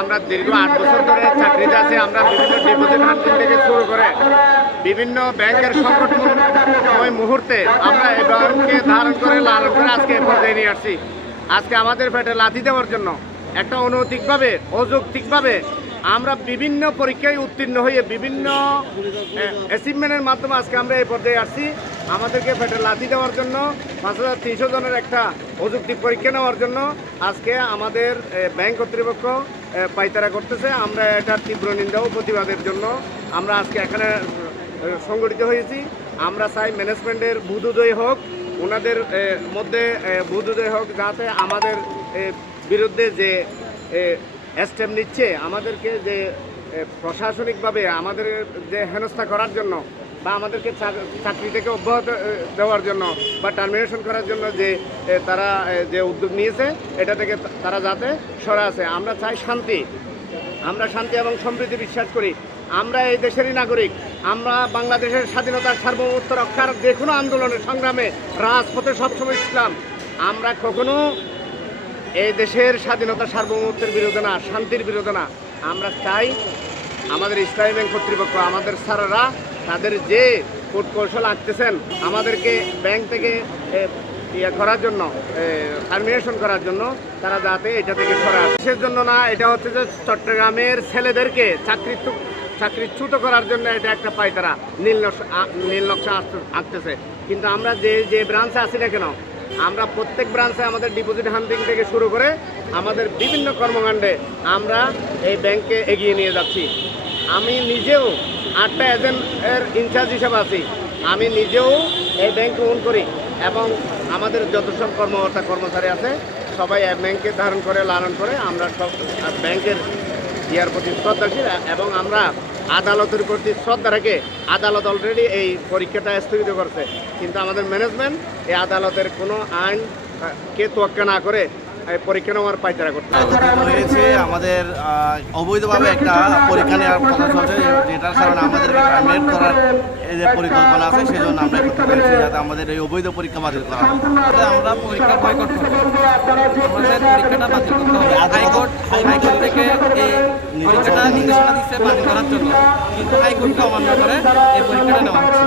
আমরা দীর্ঘ আট বছর ধরে চাকরিতে আছি। আমরা বিভিন্ন ডিপোজিট হান্টিং থেকে শুরু করে বিভিন্ন ব্যাংকের সংকটময় মুহূর্তে আমরা এই ব্যাংককে ধারণ করে, লালন করে আজকে পর্যায়ে নিয়ে আসছি। আজকে আমাদের পেটে লাথি দেওয়ার জন্য একটা অনৈতিকভাবে, অযৌক্তিকভাবে আমরা বিভিন্ন পরীক্ষায় উত্তীর্ণ হয়ে বিভিন্ন অ্যাচিভমেন্টের মাধ্যমে আজকে আমরা এই পর্যায়ে আসছি। আমাদেরকে পেটে লাথি দেওয়ার জন্য, পাঁচ হাজার তিনশো জনের একটা অযৌক্তিক পরীক্ষা নেওয়ার জন্য আজকে আমাদের ব্যাংক কর্তৃপক্ষ পাইতারা করতেছে। আমরা এটার তীব্র নিন্দা ও প্রতিবাদের জন্য আমরা আজকে এখানে সংগঠিত হয়েছি। আমরা চাই ম্যানেজমেন্টের বুধোদয় হোক, ওনাদের মধ্যে বুধোদয় হোক, যাতে আমাদের বিরুদ্ধে যে স্টেপ নিচ্ছে, আমাদেরকে যে প্রশাসনিকভাবে আমাদের যে হেনস্থা করার জন্য বা আমাদেরকে চাকরি থেকে অব্যাহত দেওয়ার জন্য বা টার্মিনেশন করার জন্য যে তারা যে উদ্যোগ নিয়েছে, এটা থেকে তারা যাতে সরে আছে আমরা চাই শান্তি। আমরা শান্তি এবং সমৃদ্ধি বিশ্বাস করি। আমরা এই দেশেরই নাগরিক। আমরা বাংলাদেশের স্বাধীনতার সার্বভৌমত্ব রক্ষার যে কোনো আন্দোলনের সংগ্রামে রাজপথে সবসময় ইসলাম আমরা কখনো এই দেশের স্বাধীনতা সার্বভৌমত্বের বিরোধে না, শান্তির বিরোধে না। আমরা চাই আমাদের ইসলামী ব্যাংক কর্তৃপক্ষ, আমাদের স্যারেরা তাদের যে কোট কৌশল আঁকতেছেন, আমাদেরকে ব্যাংক থেকে ইয়ে করার জন্য টার্মিনেশন করার জন্য তারা যাতে এটা থেকে সরে দেশের জন্য না, এটা হচ্ছে যে চট্টগ্রামের ছেলেদেরকে চাকরিচ্যু, চাকরিচ্যুত করার জন্য এটা একটা পায় তারা নীল নকশা নীল নকশা আঁকতে- আঁকতেছে। কিন্তু আমরা যে যে ব্রাঞ্চে আছি না কেন আমরা প্রত্যেক ব্রাঞ্চে আমাদের ডিপোজিট হান্টিং থেকে শুরু করে আমাদের বিভিন্ন কর্মকাণ্ডে আমরা এই ব্যাংকে এগিয়ে নিয়ে যাচ্ছি। আমি নিজেও আটটা এজেন্টের ইনচার্জ হিসাবে আছি। আমি নিজেও এই ব্যাংকে ওন করি এবং আমাদের যত সব কর্মকর্তা কর্মচারী আছে, সবাই ব্যাংকে ধারণ করে, লালন করে আমরা সব ব্যাংকের ইয়ার প্রতি শ্রদ্ধাশীল এবং আমরা আদালতের প্রতি শ্রদ্ধা রেখে আদালত অলরেডি এই পরীক্ষাটা স্থগিত করছে। কিন্তু আমাদের ম্যানেজমেন্ট এই আদালতের কোনো আইন কে তোয়াক্কা না করে পরীক্ষা নেওয়ার পাইতারা করতে হয়েছে আমাদের অবৈধভাবে একটা পরীক্ষা নেওয়ার কথা চলছে, যেটার কারণে আমাদেরকে টার্মিনেট করার এই যে পরিকল্পনা আছে সেই জন্য আমরা করতে পেরেছি যাতে আমাদের এই অবৈধ পরীক্ষা বাতিল করা আমরা পরীক্ষা বয়কট করব। আমাদের পরীক্ষাটা বাতিল করতে হবে। হাইকোর্ট হাইকোর্ট থেকে এই পরীক্ষাটা নির্দেশনা দিচ্ছে বাতিল করার জন্য। কিন্তু হাইকোর্টকে অমান্য করে এই পরীক্ষাটা নেওয়া হচ্ছে।